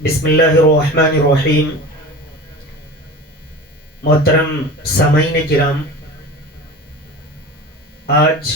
بسم اللہ الرحمن الرحیم۔ محترم سامعین کرام، آج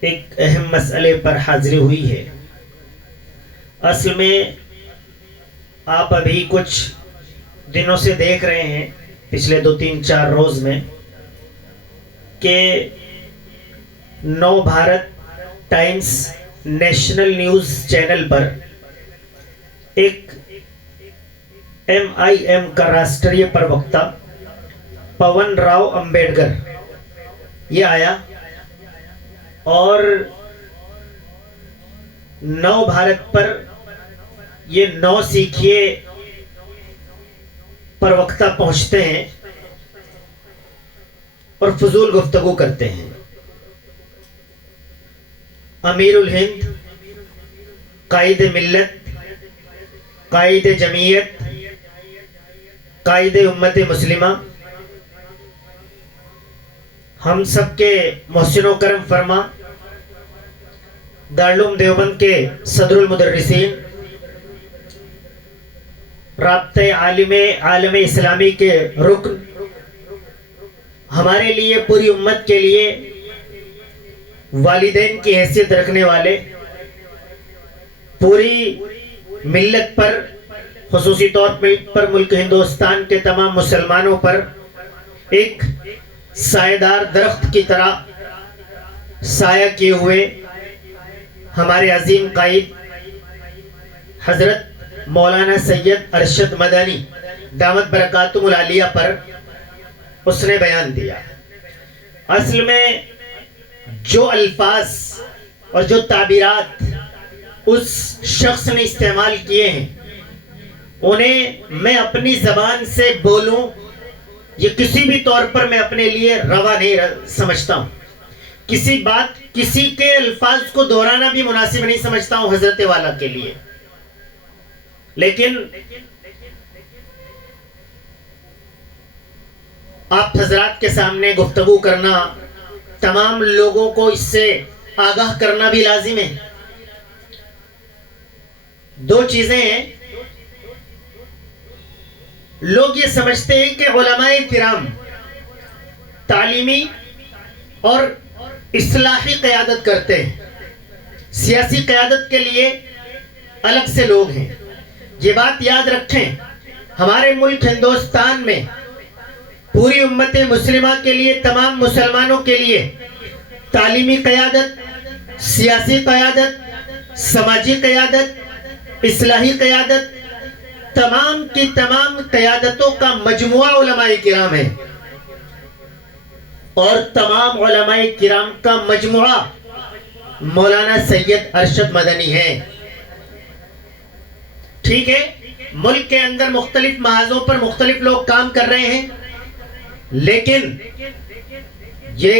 ایک اہم مسئلے پر حاضری ہوئی ہے۔ اصل میں آپ ابھی کچھ دنوں سے دیکھ رہے ہیں، پچھلے 2-3-4 روز میں، کہ Nav Bharat Times national news channel پر ایک MIM کا راشٹریہ پروکتا پون راؤ امبیڈکر یہ آیا اور نو بھارت پر یہ 9 سیکھیے پروکتا پہنچتے ہیں اور فضول گفتگو کرتے ہیں۔ امیر الہند، قائد ملت، قائد جمعیت، قائد امت مسلمہ، ہم سب کے محسن و کرم فرما، دارالعلوم دیوبند کے صدر المدرسین، رابطہ عالم اسلامی کے رکن، ہمارے لیے، پوری امت کے لیے والدین کی حیثیت رکھنے والے، پوری ملت پر، خصوصی طور پر ملک ہندوستان کے تمام مسلمانوں پر ایک سایہ درخت کی طرح سایہ کیے ہوئے ہمارے عظیم قائد حضرت مولانا سید ارشد مدنی دامت برکاتہم العالیہ پر اس نے بیان دیا۔ اصل میں جو الفاظ اور جو تعبیرات اس شخص نے استعمال کیے ہیں، انہیں میں اپنی زبان سے بولوں یہ کسی بھی طور پر میں اپنے لیے روا نہیں سمجھتا ہوں۔ کسی کے الفاظ کو دہرانا بھی مناسب نہیں سمجھتا ہوں حضرت والا کے لیے، لیکن آپ حضرات کے سامنے گفتگو کرنا، تمام لوگوں کو اس سے آگاہ کرنا بھی لازم ہے۔ 2 چیزیں ہیں۔ لوگ یہ سمجھتے ہیں کہ علماء کرام تعلیمی اور اصلاحی قیادت کرتے ہیں، سیاسی قیادت کے لیے الگ سے لوگ ہیں۔ یہ بات یاد رکھیں، ہمارے ملک ہندوستان میں پوری امت مسلمہ کے لیے، تمام مسلمانوں کے لیے تعلیمی قیادت، سیاسی قیادت، سماجی قیادت، اصلاحی قیادت، تمام کی تمام قیادتوں کا مجموعہ علماء کرام ہے، اور تمام علماء کرام کا مجموعہ مولانا سید ارشد مدنی ہے۔ ٹھیک ہے، ملک کے اندر مختلف محاذوں پر مختلف لوگ کام کر رہے ہیں، لیکن یہ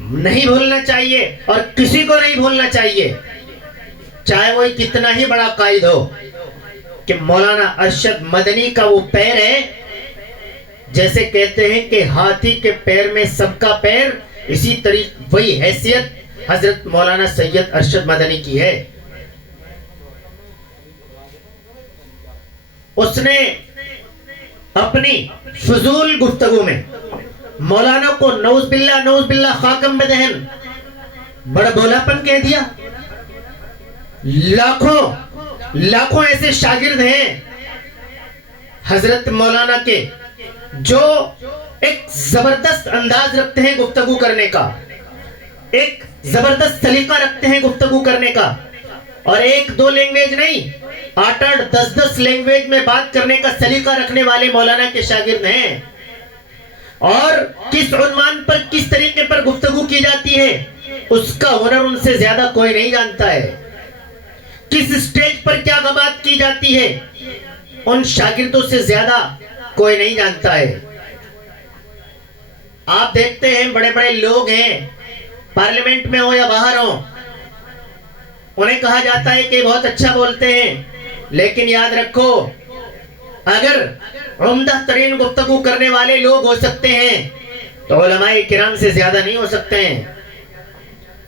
نہیں بھولنا چاہیے اور کسی کو نہیں بھولنا چاہیے، چاہے وہ کتنا ہی بڑا قائد ہو، کہ مولانا ارشد مدنی کا وہ پیر ہے، جیسے کہتے ہیں کہ ہاتھی کے پیر میں سب کا پیر، اسی طریقے وہی حیثیت حضرت مولانا سید ارشد مدنی کی ہے۔ اس نے اپنی فضول گفتگو میں مولانا کو نعوذ باللہ خاکم بدہن بڑا بولاپن کہہ دیا۔ لاکھوں ایسے شاگرد ہیں حضرت مولانا کے جو ایک زبردست انداز رکھتے ہیں گفتگو کرنے کا، ایک زبردست سلیقہ رکھتے ہیں گفتگو کرنے کا، اور 1-2 لینگویج نہیں، 8-8 10-10 لینگویج میں بات کرنے کا سلیقہ رکھنے والے مولانا کے شاگرد ہیں۔ اور کس عنوان پر، کس طریقے پر گفتگو کی جاتی ہے، اس کا ہنر ان سے زیادہ کوئی نہیں جانتا ہے۔ کس اسٹیج پر کیا بات کی جاتی ہے، ان شاگردوں سے زیادہ کوئی نہیں جانتا ہے۔ آپ دیکھتے ہیں بڑے بڑے لوگ ہیں، پارلیمنٹ میں ہو یا باہر ہو، انہیں کہا جاتا ہے کہ بہت اچھا بولتے ہیں، لیکن یاد رکھو، اگر عمدہ ترین گفتگو کرنے والے لوگ ہو سکتے ہیں تو علماء کرام سے زیادہ نہیں ہو سکتے ہیں۔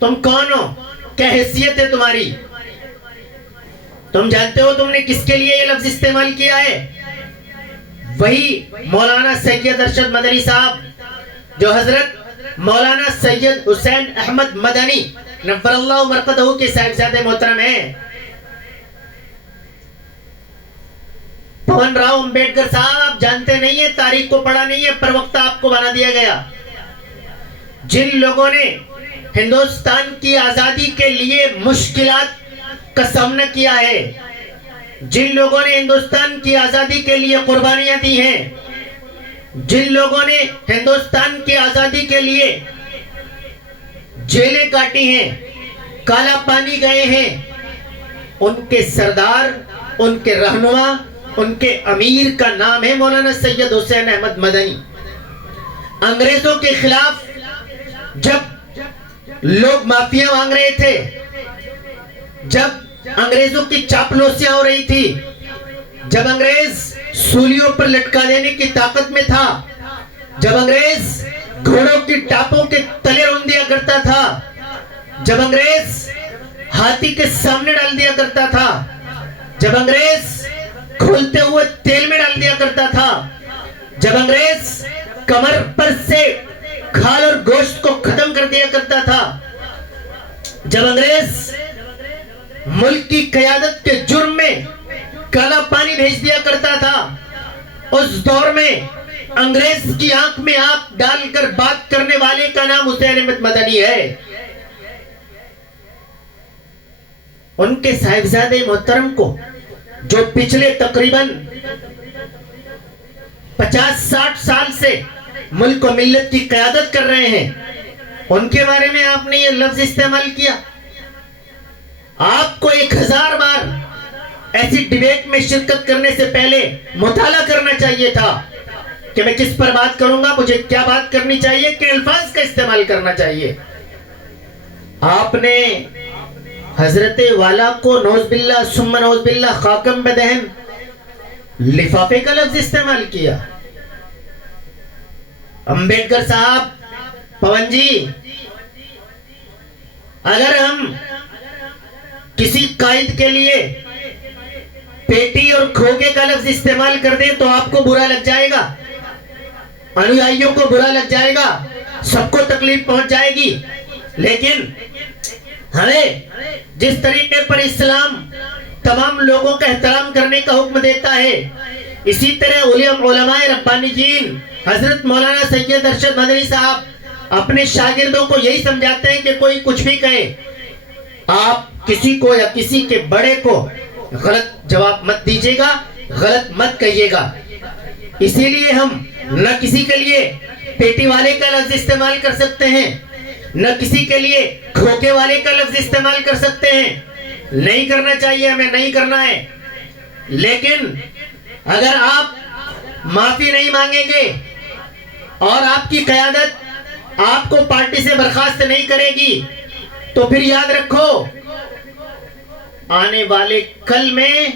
تم کون ہو؟ کیا حیثیت ہے تمہاری؟ تم جانتے ہو تم نے کس کے لیے یہ لفظ استعمال کیا ہے؟ وہی مولانا سید ارشد مدنی صاحب جو حضرت مولانا سید حسین احمد مدنی نور اللہ مرقدہ کے صاحبزادے محترم ہیں. پون راؤ امبیڈکر صاحب آپ جانتے نہیں ہیں، تاریخ کو پڑھا نہیں ہے، پر وقت آپ کو بنا دیا گیا. جن لوگوں نے ہندوستان کی آزادی کے لیے مشکلات کا سامنا کیا ہے، جن لوگوں نے ہندوستان کی آزادی کے لیے قربانیاں دی ہیں، جن لوگوں نے ہندوستان کی آزادی کے لیے جیلیں کاٹی ہیں، کالا پانی گئے ہیں، ان کے سردار، ان کے رہنما، ان کے امیر کا نام ہے مولانا سید حسین احمد مدنی. انگریزوں کے خلاف جب لوگ معافیاں مانگ رہے تھے، جب انگریزوں کی چاپلوسیاں ہو رہی تھی، جب انگریز سولیوں پر لٹکا دینے کی طاقت میں تھا، جب انگریز گھوڑوں کی ٹاپوں کے تلے رون دیا کرتا تھا، جب انگریز ہاتھی کے سامنے ڈال دیا کرتا تھا، جب انگریز کھولتے ہوئے تیل میں ڈال دیا کرتا تھا، جب انگریز کمر پر سے کھال اور گوشت کو ختم کر دیا کرتا تھا، جب انگریز ملک کی قیادت کے جرم میں کالا پانی بھیج دیا کرتا تھا، اس دور میں انگریز کی آنکھ میں آنکھ ڈال کر بات کرنے والے کا نام حسین احمد مدنی ہے. ان کے صاحبزادے محترم کو جو پچھلے تقریباً 50-60 سال سے ملک و ملت کی قیادت کر رہے ہیں، ان کے بارے میں آپ نے یہ لفظ استعمال کیا. آپ کو 1000 بار ایسی ڈیبیٹ میں شرکت کرنے سے پہلے مطالعہ کرنا چاہیے تھا کہ میں کس پر بات کروں گا، مجھے کیا بات کرنی چاہیے، کن الفاظ کا استعمال کرنا چاہیے. آپ نے حضرت والا کو نعوذ باللہ ثم نعوذ باللہ خاکم بدہن لفافے کا لفظ استعمال کیا. امبیڈکر صاحب، پون جی، اگر ہم کسی قائد کے لیے پیٹی اور کھوکے کا لفظ استعمال کر دیں تو آپ کو برا لگ جائے گا، انویائیوں کو برا لگ جائے گا، سب کو تکلیف پہنچ جائے گی. لیکن ہمیں جس طریقے پر اسلام تمام لوگوں کا احترام کرنے کا حکم دیتا ہے، اسی طرح علماء ربانیین حضرت مولانا سید ارشد مدنی صاحب اپنے شاگردوں کو یہی سمجھاتے ہیں کہ کوئی کچھ بھی کہے، آپ کسی کو یا کسی کے بڑے کو غلط جواب مت دیجیے گا، غلط مت کہیے گا. اسی لیے ہم نہ کسی کے لیے پیٹی والے کا لفظ استعمال کر سکتے ہیں، نہ کسی کے لیے کھوکے والے کا لفظ استعمال کر سکتے ہیں. نہیں کرنا چاہیے، ہمیں نہیں کرنا ہے. لیکن اگر آپ معافی نہیں مانگیں گے اور آپ کی قیادت آپ کو پارٹی سے برخاست نہیں کرے گی تو پھر یاد رکھو آنے والے کل میں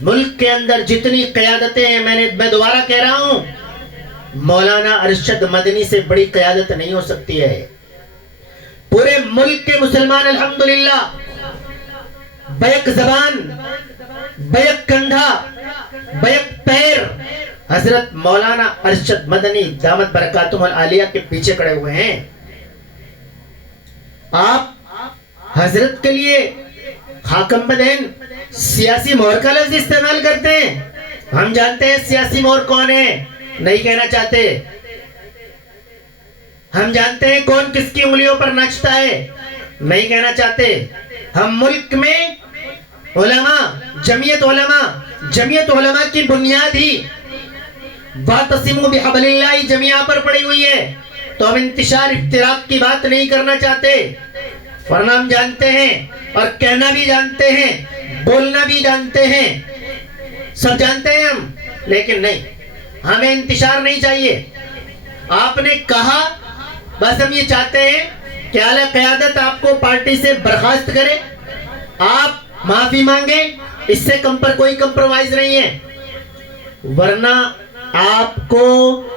ملک کے اندر جتنی قیادتیں ہیں، میں دوبارہ کہہ رہا ہوں، مولانا ارشد مدنی سے بڑی قیادت نہیں ہو سکتی ہے. پورے ملک کے مسلمان الحمدللہ بیک زبان، بیک کندھا، بیک پیر حضرت مولانا ارشد مدنی دامت برکاتہم العالیہ کے پیچھے کھڑے ہوئے ہیں. آپ حضرت کے لیے حاکم بدین سیاسی مور کا لفظ استعمال کرتے ہیں. ہم جانتے ہیں سیاسی مور کون ہے، نہیں کہنا چاہتے. ہم جانتے ہیں کون کس کی انگلیوں پر ناچتا ہے، نہیں کہنا چاہتے. ہم ملک میں علماء، جمعیت علماء کی بنیاد ہی وَاعْتَصِمُوا بِحَبْلِ اللَّهِ جميعا پر پڑی ہوئی ہے. تو ہم انتشار افتراق کی بات نہیں کرنا چاہتے، ورنہ ہم جانتے ہیں اور کہنا بھی جانتے ہیں، بولنا بھی جانتے ہیں، سب جانتے ہیں ہم. لیکن نہیں، ہمیں انتشار نہیں چاہیے. آپ نے کہا، بس ہم یہ چاہتے ہیں کہ اعلیٰ قیادت آپ کو پارٹی سے برخاست کرے، آپ معافی مانگیں، اس سے کم پر کوئی کمپرومائز نہیں ہے. ورنہ آپ کو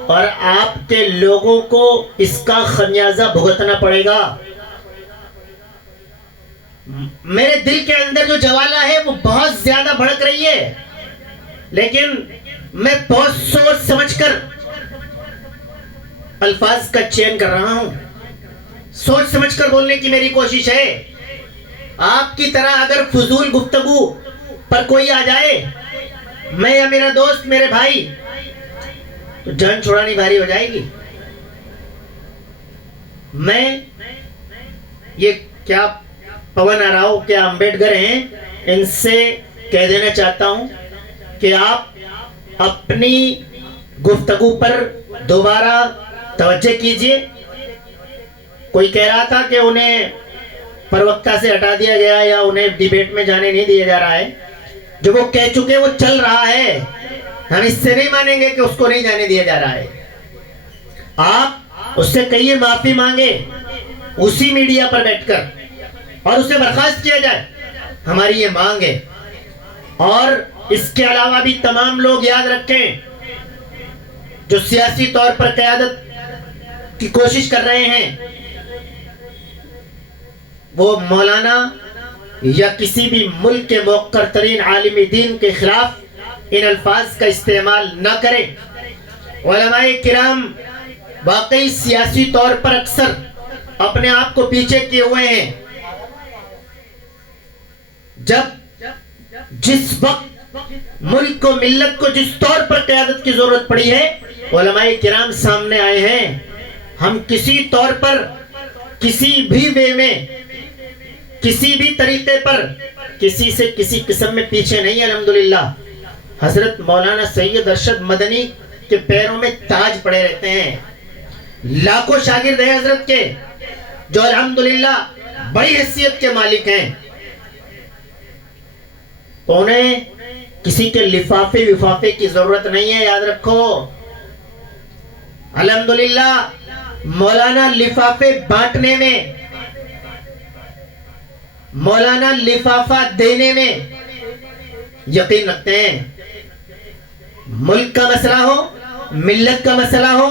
اور آپ کے لوگوں کو اس کا خمیازہ بھگتنا پڑے گا. میرے دل کے اندر جو جوالا ہے وہ بہت زیادہ بھڑک رہی ہے، لیکن میں بہت سوچ سمجھ کر الفاظ کا چین کر رہا ہوں، سوچ سمجھ کر بولنے کی میری کوشش ہے۔ آپ کی طرح اگر فضول گفتگو پر کوئی آ جائے، میں یا میرا دوست، میرے بھائی، تو جان چھڑانی بھاری ہو جائے گی۔ میں یہ کیا پون آراؤ، کیا امبیڈکر ہیں، ان سے کہہ دینا چاہتا ہوں کہ آپ اپنی گفتگو پر دوبارہ توجہ کیجئے۔ کوئی کہہ رہا تھا کہ انہیں پروقتا سے ہٹا دیا گیا یا انہیں ڈیبیٹ میں جانے نہیں دیا جا رہا ہے۔ جو وہ کہہ چکے وہ چل رہا ہے، ہم اس سے نہیں مانیں گے کہ اس کو نہیں جانے دیا جا رہا ہے۔ آپ اس سے کہیے معافی مانگے اسی میڈیا پر بیٹھ کر، اور اسے برخاست کیا جائے، ہماری یہ مانگ ہے۔ اور اس کے علاوہ بھی تمام لوگ یاد رکھیں جو سیاسی طور پر قیادت کی کوشش کر رہے ہیں، وہ مولانا یا کسی بھی ملک کے موقر ترین عالم دین کے خلاف ان الفاظ کا استعمال نہ کریں۔ علماء کرام واقعی سیاسی طور پر اکثر اپنے آپ کو پیچھے کیے ہوئے ہیں۔ جس وقت ملک کو، ملت کو جس طور پر قیادت کی ضرورت پڑی ہے، علماء کرام سامنے آئے ہیں۔ ہم کسی طور پر، کسی بھی وے میں، کسی بھی طریقے پر کسی سے کسی قسم میں پیچھے نہیں ہیں۔ الحمدللہ حضرت مولانا سید ارشد مدنی کے پیروں میں تاج پڑے رہتے ہیں۔ لاکھوں شاگرد ہیں حضرت کے جو الحمدللہ بڑی حیثیت کے مالک ہیں، تو انہیں کسی کے لفافے وفافے کی ضرورت نہیں ہے، یاد رکھو۔ الحمدللہ مولانا لفافے بانٹنے میں، مولانا لفافہ دینے میں یقین رکھتے ہیں۔ ملک کا مسئلہ ہو، ملت کا مسئلہ ہو،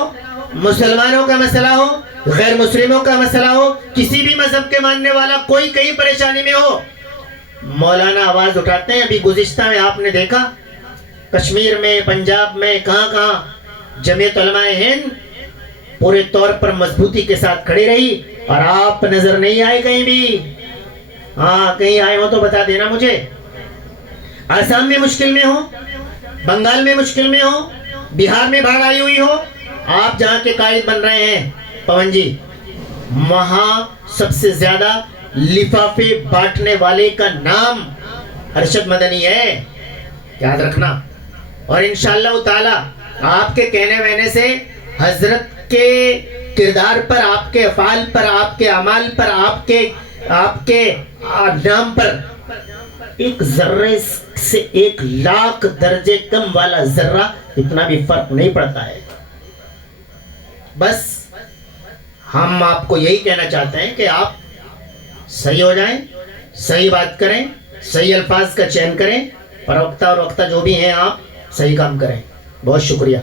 مسلمانوں کا مسئلہ ہو، غیر مسلموں کا مسئلہ ہو، کسی بھی مذہب کے ماننے والا کوئی کہیں پریشانی میں ہو، مولانا آواز اٹھاتے ہیں۔ ابھی گزشتہ میں آپ نے دیکھا کشمیر میں، پنجاب میں، کہاں کہاں جمعیت علماء ہند پورے طور پر مضبوطی کے ساتھ کھڑی رہی، اور آپ نظر نہیں آئے کہیں بھی۔ ہاں کہیں آئے ہو تو بتا دینا مجھے۔ آسام میں مشکل میں ہو، بنگال میں مشکل میں ہو، بہار میں باڑھ آئی ہوئی ہو، آپ جہاں کے قائد بن رہے ہیں پون جی، وہاں سب سے زیادہ لفافے بانٹنے والے کا نام ارشد مدنی ہے، یاد رکھنا۔ اور انشاءاللہ تعالی آپ کے کہنے وہنے سے حضرت کے کردار پر، آپ کے افعال پر، آپ کے اعمال پر، آپ کے نام پر ایک ذرے سے 1,00,000 درجے کم والا ذرہ اتنا بھی فرق نہیں پڑتا ہے۔ بس ہم آپ کو یہی کہنا چاہتے ہیں کہ آپ صحیح ہو جائیں، صحیح بات کریں، صحیح الفاظ کا چین کریں، اور وقتہ جو بھی ہیں آپ صحیح کام کریں۔ بہت شکریہ۔